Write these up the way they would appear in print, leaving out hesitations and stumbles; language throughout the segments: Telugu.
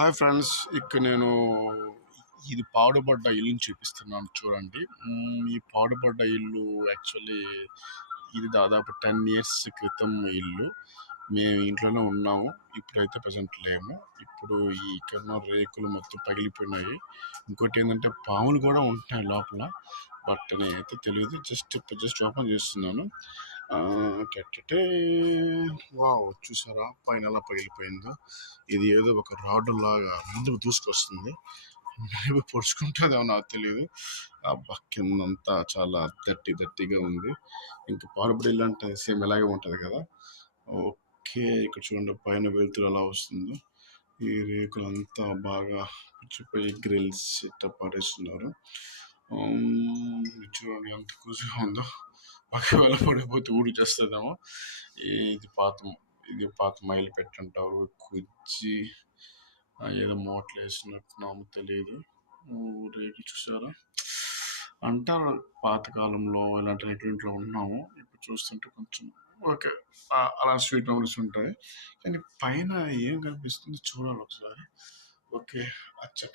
హాయ్ ఫ్రెండ్స్, ఇక్కడ నేను ఇది పాడుపడ్డ ఇల్లుని చూపిస్తున్నాను చూడండి. ఈ పాడుపడ్డ ఇల్లు యాక్చువల్లీ ఇది దాదాపు 10 years క్రితం ఇల్లు. మేము ఇంట్లోనే ఉన్నాము. ఇప్పుడైతే ప్రజెంట్ లేము. ఇప్పుడు ఈ ఇక్కడ రేకులు మొత్తం పగిలిపోయినాయి. ఇంకోటి ఏంటంటే పాములు కూడా ఉంటున్నాయి లోపల. బట్ నేనైతే తెలియదు. జస్ట్ ఓపెన్ చేస్తున్నాను. వావ్, చూసారా పైన ఎలా పగిలిపోయిందో. ఇది ఏదో ఒక రాడ్ లాగా ముందుకు దూసుకొస్తుంది. పొడుచుకుంటుందేమో నాకు తెలియదు. ఆ కిందంతా చాలా దట్టిగా ఉంది. ఇంకా పాడుబడి అంటే సేమ్ ఇలాగే ఉంటుంది కదా. ఓకే, ఇక్కడ చూడండి పైన వెలుతురు ఎలా వస్తుందో. ఈ రేకులంతా బాగా పుచ్చిపోయి గ్రిల్స్ ఇట్ట పడేస్తున్నారు. చూడండి ఎంత కుజుగా ఉందో. ఒకవేళ పడిపోతే ఊడి చేస్తుందేమో. ఇది పాత మైలు పెట్టుంటారు. కుజ్జి ఏదో మోట్లు వేసినట్టున్నాము, తెలియదు. రేకులు చూసారా, అంటారు పాతకాలంలో ఇలాంటి ఇంట్లో ఉన్నాము. ఇప్పుడు చూస్తుంటే కొంచెం ఓకే, అలా స్వీట్ మెమరీస్ ఉంటాయి. కానీ పైన ఏం కనిపిస్తుంది చూడాలి ఒకసారి. ఓకే,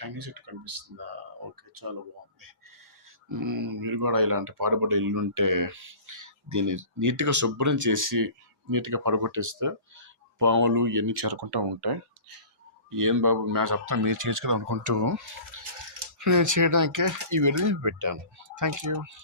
టైనీ చెట్టు కనిపిస్తుందా? ఓకే, చాలా బాగుంది. మీరు కూడా ఇలాంటి పాడుపడ్డ ఇల్లుంటే దీన్ని నీట్గా శుభ్రం చేసి నీట్గా పడగొట్టేస్తే పాములు ఇవన్నీ చేరుకుంటూ ఉంటాయి. ఏం బాబు మ్యాచ్ చెప్తా మీరు చేసుకుని అనుకుంటూ నేను చేయడానికే ఈ వీడియో పెట్టాను. Thank you.